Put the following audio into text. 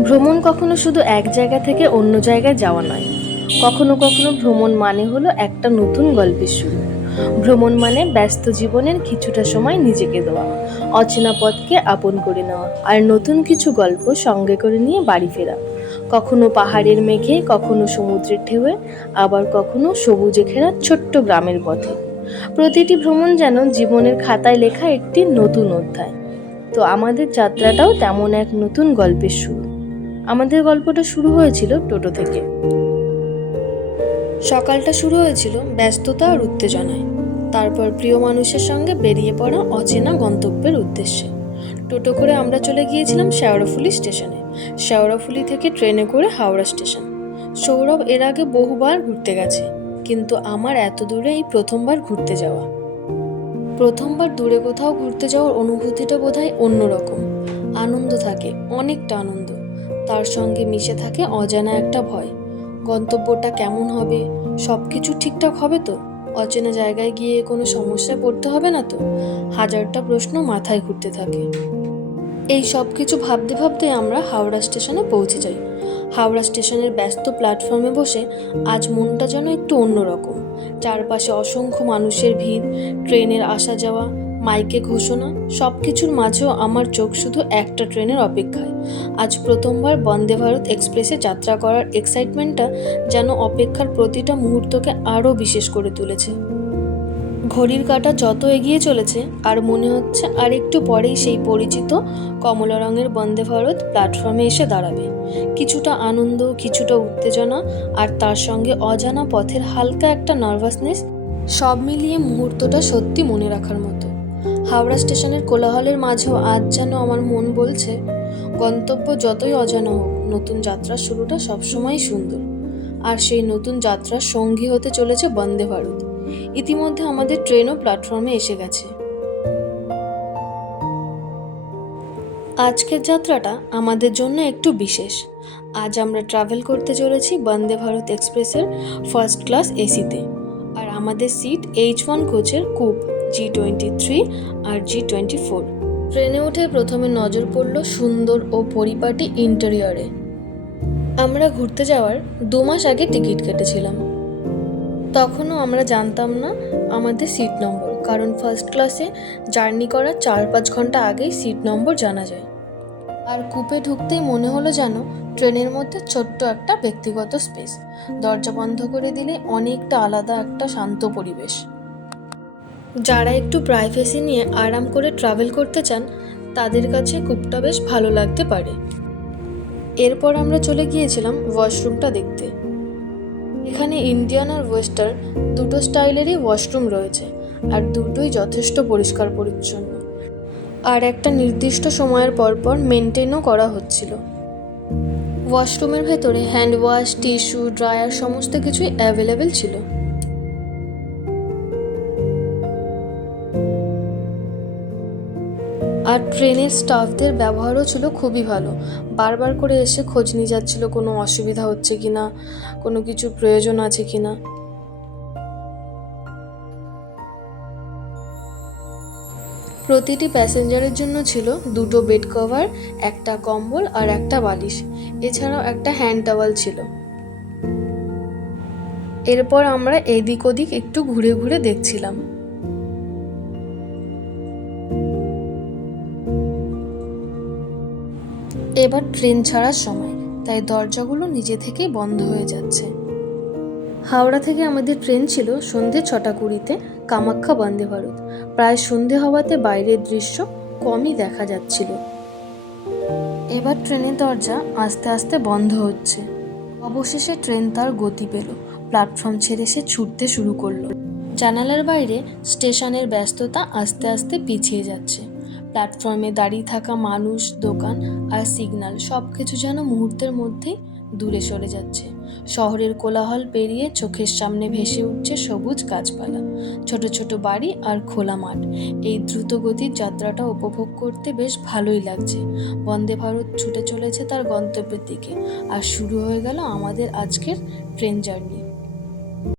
ভ্রমণ কখনো শুধু এক জায়গা থেকে অন্য জায়গায় যাওয়া নয়। কখনো কখনো ভ্রমণ মানে হলো একটা নতুন গল্পের শুরু। ভ্রমণ মানে ব্যস্ত জীবনের কিছুটা সময় নিজেকে দেওয়া, অচেনা পথকে আপন করে নেওয়া আর নতুন কিছু গল্প সঙ্গে করে নিয়ে বাড়ি ফেরা। কখনো পাহাড়ের মেঘে, কখনো সমুদ্রের ঢেউয়ে, আবার কখনো সবুজে ঘেরা ছোট্ট গ্রামের পথে। প্রতিটি ভ্রমণ যেন জীবনের খাতায় লেখা একটি নতুন অধ্যায়। তো আমাদের যাত্রাটাও তেমন এক নতুন গল্পের শুরু। আমাদের গল্পটা শুরু হয়েছিল টোটো থেকে। সকালটা শুরু হয়েছিল ব্যস্ততা আর উত্তেজনায়। তারপর প্রিয় মানুষের সঙ্গে বেরিয়ে পড়া অচেনা গন্তব্যের উদ্দেশ্যে। টোটো করে আমরা চলে গিয়েছিলাম শেওড়াফুলি স্টেশনে। শেওড়াফুলি থেকে ট্রেনে করে হাওড়া স্টেশন। সৌরভ এর আগে বহুবার ঘুরতে গেছে, কিন্তু আমার এত দূরে এই প্রথমবার ঘুরতে যাওয়া। প্রথমবার দূরে কোথাও ঘুরতে যাওয়ার অনুভূতিটা বোধহয় অন্যরকম। আনন্দ থাকে, অনেকটা আনন্দ। তার সঙ্গে মিশে থাকে অজানা একটা ভয়। গন্তব্যটা কেমন হবে, সব কিছু ঠিকঠাক হবে তো, অচেনা জায়গায় গিয়ে কোনো সমস্যায় পড়তে হবে না তো, হাজারটা প্রশ্ন মাথায় ঘুরতে থাকে। এই সব কিছু ভাবতে ভাবতে আমরা হাওড়া স্টেশনে পৌঁছে যাই। হাওড়া স্টেশনের ব্যস্ত প্ল্যাটফর্মে বসে আজ মনটা যেন একটু অন্যরকম। চারপাশে অসংখ্য মানুষের ভিড়, ট্রেনের আসা যাওয়া, মাইকে ঘোষণা, সব কিছুর মাঝেও আমার চোখ শুধু একটা ট্রেনের অপেক্ষায়। আজ প্রথমবার বন্দে ভারত এক্সপ্রেসে যাত্রা করার এক্সাইটমেন্টটা যেন অপেক্ষার প্রতিটা মুহূর্তকে আরও বিশেষ করে তুলেছে। ঘড়ির কাঁটা যত এগিয়ে চলেছে আর মনে হচ্ছে আর একটু পরেই সেই পরিচিত কমলা রঙের বন্দে ভারত প্ল্যাটফর্মে এসে দাঁড়াবে। কিছুটা আনন্দ, কিছুটা উত্তেজনা, আর তার সঙ্গে অজানা পথের হালকা একটা নার্ভাসনেস, সব মিলিয়ে মুহূর্তটা সত্যি মনে রাখার মতো। হাওড়া স্টেশনের কোলাহলের মাঝেও আজ যেন আমার মন বলছে, গন্তব্য যতই অজানা হোক, নতুন যাত্রার শুরুটা সবসময়ই সুন্দর। আর সেই নতুন যাত্রার সঙ্গী হতে চলেছে বন্দে ভারত। ইতিমধ্যে আমাদের ট্রেনও প্ল্যাটফর্মে এসে গেছে। আজকের যাত্রাটা আমাদের জন্য একটু বিশেষ। আজ আমরা ট্রাভেল করতে চলেছি বন্দে ভারত এক্সপ্রেসের ফার্স্ট ক্লাস এসিতে। আর আমাদের সিট H1 কোচের কুপ G23 আর G24। ট্রেনে উঠে প্রথমে নজর পড়ল সুন্দর ও পরিপাটি ইন্টেরিয়রে। আমরা ঘুরতে যাওয়ার 2 মাস আগে টিকিট কেটেছিলাম। তখনও আমরা জানতাম না আমাদের সিট নম্বর, কারণ ফার্স্ট ক্লাসে জার্নি করার 4-5 ঘন্টা আগেই সিট নম্বর জানা যায়। আর কূপে ঢুকতেই মনে হলো যেন ট্রেনের মধ্যে ছোট্ট একটা ব্যক্তিগত স্পেস। দরজা বন্ধ করে দিলে অনেকটা আলাদা একটা শান্ত পরিবেশ। যারা একটু প্রাইভেসি নিয়ে আরাম করে ট্রাভেল করতে চান, তাদের কাছে কূপটা বেশ ভালো লাগতে পারে। এরপর আমরা চলে গিয়েছিলাম ওয়াশরুমটা দেখতে। এখানে ইন্ডিয়ান আর ওয়েস্টার্ন দুটো স্টাইলেরই ওয়াশরুম রয়েছে, আর দুটোই যথেষ্ট পরিষ্কার পরিচ্ছন্ন। আর একটা নির্দিষ্ট সময়ের পর পর মেনটেনও করা হচ্ছিল। ওয়াশরুমের ভেতরে হ্যান্ড ওয়াশ, টিস্যু, ড্রায়ার সমস্ত কিছুই অ্যাভেলেবেল ছিল। আর ট্রেনের স্টাফদের ব্যবহারও ছিল খুবই ভালো। বারবার করে এসে খোঁজ নিয়ে যাচ্ছিল কোনো অসুবিধা হচ্ছে কিনা, কোনো কিছুর প্রয়োজন আছে কিনা। প্রতিটি প্যাসেঞ্জারের জন্য ছিল 2টো বেড কভার, একটা কম্বল আর একটা বালিশ, এছাড়াও একটা হ্যান্ড টাওয়াল ছিল। এরপর আমরা এদিক ওদিক একটু ঘুরে ঘুরে দেখছিলাম। এবার ট্রেন ছাড়ার সময়, তাই দরজাগুলো নিজে থেকেই বন্ধ হয়ে যাচ্ছে। হাওড়া থেকে আমাদের ট্রেন ছিল সন্ধে 6:20 কামাখ্যা বন্দে ভারত। প্রায় সন্ধে হওয়াতে বাইরের দৃশ্য কমই দেখা যাচ্ছিল। এবার ট্রেনের দরজা আস্তে আস্তে বন্ধ হচ্ছে। অবশেষে ট্রেন তার গতি পেল, প্ল্যাটফর্ম ছেড়ে সে ছুটতে শুরু করলো। জানালার বাইরে স্টেশনের ব্যস্ততা আস্তে আস্তে পিছিয়ে যাচ্ছে। প্ল্যাটফর্মে দাঁড়িয়ে থাকা মানুষ, দোকান আর সিগন্যাল সব কিছু যেন মুহূর্তের মধ্যেই দূরে সরে যাচ্ছে। শহরের কোলাহল পেরিয়ে চোখের সামনে ভেসে উঠছে সবুজ গাছপালা, ছোট ছোট বাড়ি আর খোলা মাঠ। এই দ্রুত গতির যাত্রাটা উপভোগ করতে বেশ ভালোই লাগছে। বন্দে ভারত ছুটে চলেছে তার গন্তব্যের দিকে, আর শুরু হয়ে গেল আমাদের আজকের ট্রেন জার্নি।